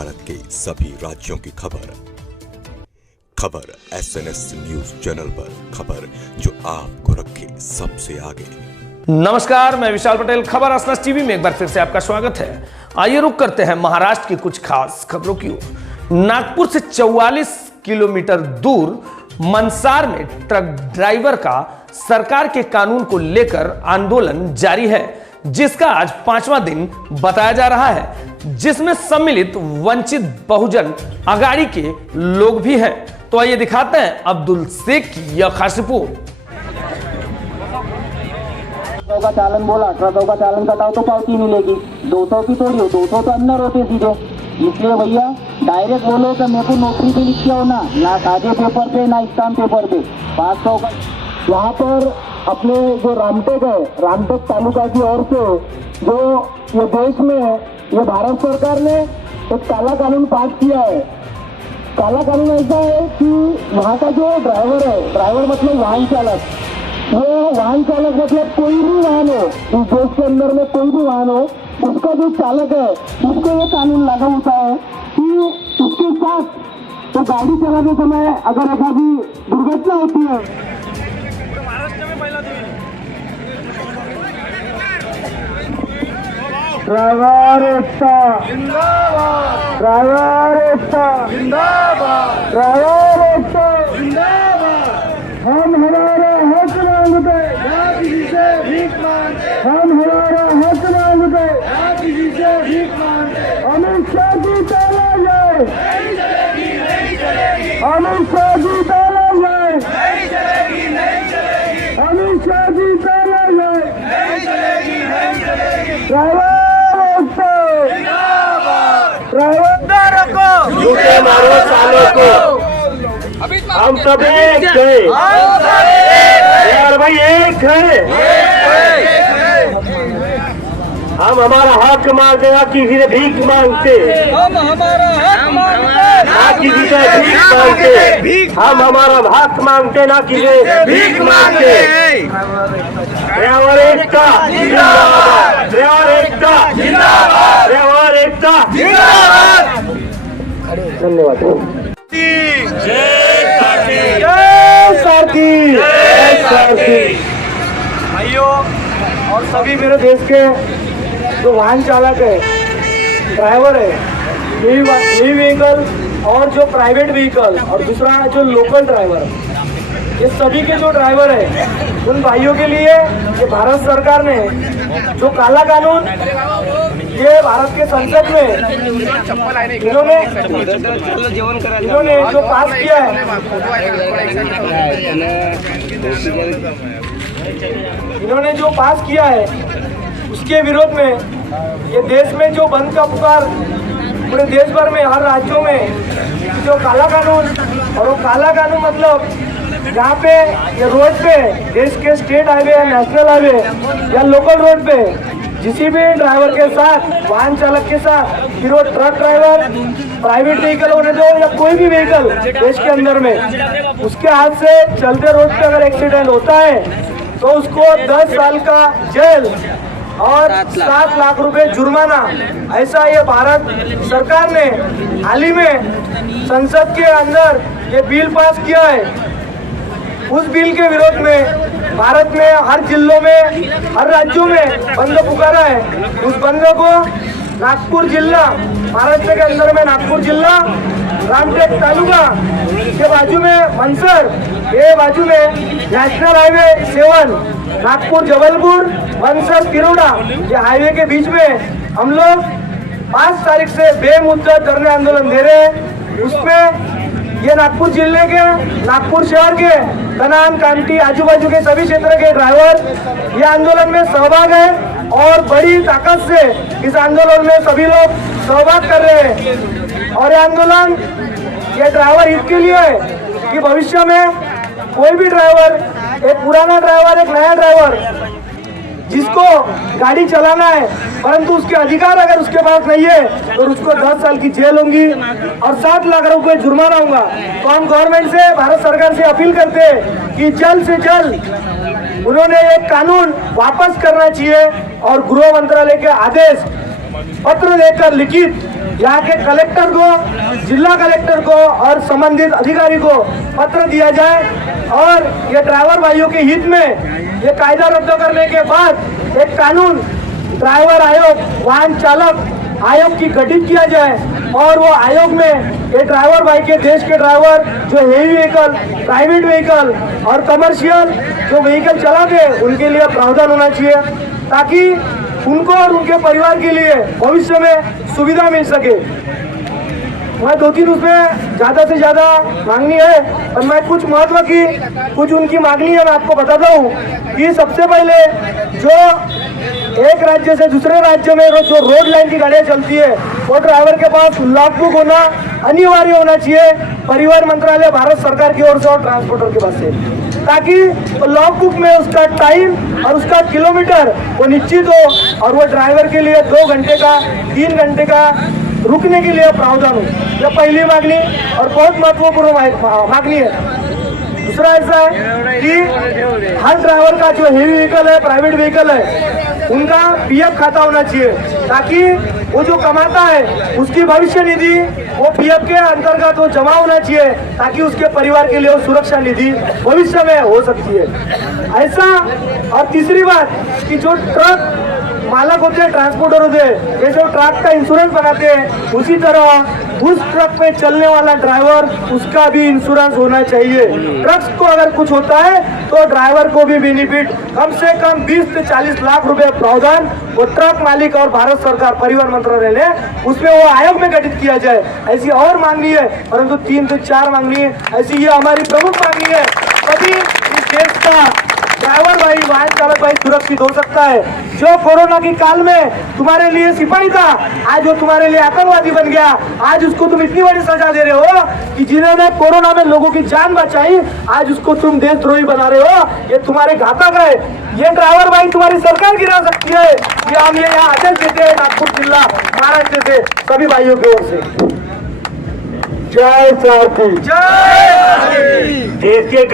भारत के सभी राज्यों की खबर SNS न्यूज चैनल पर, खबर जो आपको रखे सबसे आगे। नमस्कार, मैं विशाल पटेल। खबर SNS टीवी में एक बार फिर से आपका स्वागत है। आइए रुक करते हैं महाराष्ट्र की कुछ खास खबरों की ओर। नागपुर से 44 किलोमीटर दूर मंसार में ट्रक ड्राइवर का सरकार के कानून को लेकर आंदोलन जारी है, जिसका आज 5वां दिन बताया जा रहा है, जिसमें सम्मिलित वंचित बहुजन अघाड़ी के लोग भी हैं। तो आइए दिखाते हैं अब्दुल शेख की यह खास रिपोर्ट। का चालन बोला, ट्रकों का चालन कटाओ तो पावती मिलेगी। 200 की थोड़ी हो, 200 तो अंदर होते सीधे। इसलिए भैया डायरेक्ट बोलो कि मेरे को नौकरी पे लिख के हो ना सादे पेपर पे ना स्टाम्प पेपर पे। 500 का यहाँ पर अपने जो रामटेक है, रामटेक तालुका की ओर से जो ये देश में ये भारत सरकार ने एक काला कानून पास किया है। काला कानून ऐसा है कि वहाँ का जो ड्राइवर है, ड्राइवर मतलब वाहन चालक, वो वाहन चालक मतलब कोई भी वाहन हो इस देश के अंदर में, कोई भी वाहन हो, उसका जो चालक है उसको ये कानून लागू होता है कि उसके साथ तो गाड़ी चलाते समय अगर एखादी दुर्घटना होती है। ड्राइवर एकता जिंदाबाद, ड्राइवर एकता जिंदाबाद, ड्राइवर एकता जिंदाबाद। हम हमारा हक मांगते, ना किसी से भीख मांगते। हम हमारा हक मांगते, ना किसी से भीख मांगते। अमित शाह जी ताला जाए, नहीं चलेगी, नहीं चलेगी। अमित शाह जी ताला जाए, नहीं चलेगी, नहीं चलेगी। अमित शाह जी ताला जाए, नहीं चलेगी, नहीं चलेगी। ड्राइवर ड्राइवर को झूठे मारो सालों को, हम सब एक है यार भाई, एक है। हम हमारा हक मांगते ना किसी से भीख मांगते, हम हमारा हक मांगते ना किसी से भीख मांगते। हम हमारा हक मांगते ना किसी से भीख मांगते। ड्राइवर एकता जिंदाबाद, ड्राइवर एकता जिंदाबाद, ड्राइवर एकता जिंदाबाद। धन्यवाद। जय सारथी, जय सारथी। भाइयों और सभी मेरे देश के जो वाहन चालक है, ड्राइवर है, ई व्हीकल और जो प्राइवेट व्हीकल और दूसरा जो लोकल ड्राइवर, ये सभी के जो ड्राइवर है उन भाइयों के लिए ये भारत सरकार ने जो काला कानून ये भारत के संसद में इन्होंने जो पास किया है, इन्होंने जो पास किया है उसके विरोध में ये देश में जो बंद का पुकार पूरे देश भर में हर राज्यों में जो काला कानून, और वो काला कानून मतलब जहाँ पे ये रोड पे देश के स्टेट हाईवे या नेशनल हाईवे या लोकल रोड पे किसी भी ड्राइवर के साथ, वाहन चालक के साथ, फिर वो ट्रक ड्राइवर, प्राइवेट व्हीकल होने दो या कोई भी व्हीकल देश के अंदर में, उसके हाथ से चलते रोड पे अगर एक्सीडेंट होता है तो उसको 10 साल का जेल और 7 लाख रुपए जुर्माना, ऐसा ये भारत सरकार ने हाल ही में संसद के अंदर ये बिल पास किया है। उस बिल के विरोध में भारत में हर जिलों में, हर राज्यों में बंद पुकारा है। उस बंद को नागपुर जिला, महाराष्ट्र के अंदर में नागपुर जिला, रामटेक तालुका के बाजू में मंसर, ये बाजू में नेशनल हाईवे 7 नागपुर जबलपुर मंसर तिरोड़ा, ये हाईवे के बीच में हम लोग 5 तारीख से बेमुद्दत धरने आंदोलन दे रहे हैं। उसमें ये नागपुर जिले के, नागपुर शहर के कनान, कांटी, आजू बाजू के सभी क्षेत्र के ड्राइवर ये आंदोलन में सहभाग है और बड़ी ताकत से इस आंदोलन में सभी लोग सहभाग कर रहे हैं। और ये आंदोलन ये ड्राइवर हित के लिए है कि भविष्य में कोई भी ड्राइवर, एक पुराना ड्राइवर, एक नया ड्राइवर जिसको गाड़ी चलाना है परंतु उसके अधिकार अगर उसके पास नहीं है तो उसको 10 साल की जेल होगी और 7 लाख रुपए जुर्माना होगा। तो हम गवर्नमेंट से, भारत सरकार से अपील करते हैं कि जल्द से जल्द उन्होंने एक कानून वापस करना चाहिए और गृह मंत्रालय के आदेश पत्र देकर लिखित यहाँ के कलेक्टर को, जिला कलेक्टर को और संबंधित अधिकारी को पत्र दिया जाए और ये ड्राइवर भाइयों के हित में ये कायदा रद्द करने के बाद एक कानून ड्राइवर आयोग, वाहन चालक आयोग की गठित किया जाए और वो आयोग में ये ड्राइवर भाई के, देश के ड्राइवर जो हेवी व्हीकल, प्राइवेट व्हीकल और कमर्शियल जो व्हीकल चलाते उनके लिए प्रावधान होना चाहिए ताकि उनको और उनके परिवार के लिए भविष्य में सुविधा मिल सके। मैं 2-3 उसमें ज़्यादा से ज़्यादा मांगनी है और मैं कुछ महत्व की, कुछ उनकी मांगनी है मैं आपको बताता हूँ कि सबसे पहले जो एक राज्य से दूसरे राज्य में जो रोड लाइन की गाड़ियाँ चलती है वो ड्राइवर के पास लॉग बुक होना अनिवार्य होना चाहिए परिवहन मंत्रालय भारत सरकार की ओर से और ट्रांसपोर्टर के पास से, ताकि लॉग बुक में उसका टाइम और उसका किलोमीटर वो निश्चित हो और वो ड्राइवर के लिए 2 घंटे का, 3 घंटे का रुकने के लिए प्रावधान हो। यह पहली मांगनी और बहुत महत्वपूर्ण मांगनी है। दूसरा ऐसा है कि हर ड्राइवर का जो हेवी व्हीकल है, प्राइवेट व्हीकल है, उनका पीएफ खाता होना चाहिए ताकि वो जो कमाता है उसकी भविष्य निधि वो पीएफ के अंतर्गत वो जमा होना चाहिए ताकि उसके परिवार के लिए वो सुरक्षा निधि भविष्य में हो सकती है ऐसा। और तीसरी बात कि जो ट्रक मालक होते हैं, ट्रांसपोर्टर होते हैं, जैसे वो ट्रक का इंश्योरेंस बनाते हैं उसी तरह उस ट्रक पे चलने वाला ड्राइवर उसका भी इंश्योरेंस होना चाहिए। ट्रक्स को अगर कुछ होता है तो ड्राइवर को भी बेनिफिट, कम से कम 20 से 40 लाख रुपए प्रावधान वो ट्रक मालिक और भारत सरकार परिवहन मंत्रालय ने उसमें वो आयोग में गठित किया जाए। ऐसी और मांगनी है, परंतु 3 से 4 मांगनी है, ऐसी ये हमारी प्रमुख मांगनी है। तभी इस देश का ड्राइवर भाई, वाहन चालक भाई सुरक्षित हो सकता है। जो कोरोना की काल में तुम्हारे लिए सिपाही था, आज वो तुम्हारे लिए आतंकवादी बन गया। आज उसको तुम इतनी बड़ी सजा दे रहे हो कि जिन्होंने कोरोना में लोगों की जान बचाई, आज उसको तुम देशद्रोही बना रहे हो। ये तुम्हारे घातक है। ये ड्राइवर भाई तुम्हारी सरकार गिरा सकती है। ये हम ये यहाँ आदेश देते हैं नागपुर जिला महाराष्ट्र से सभी भाइयों की ओर से। जय सारथी, जय देश के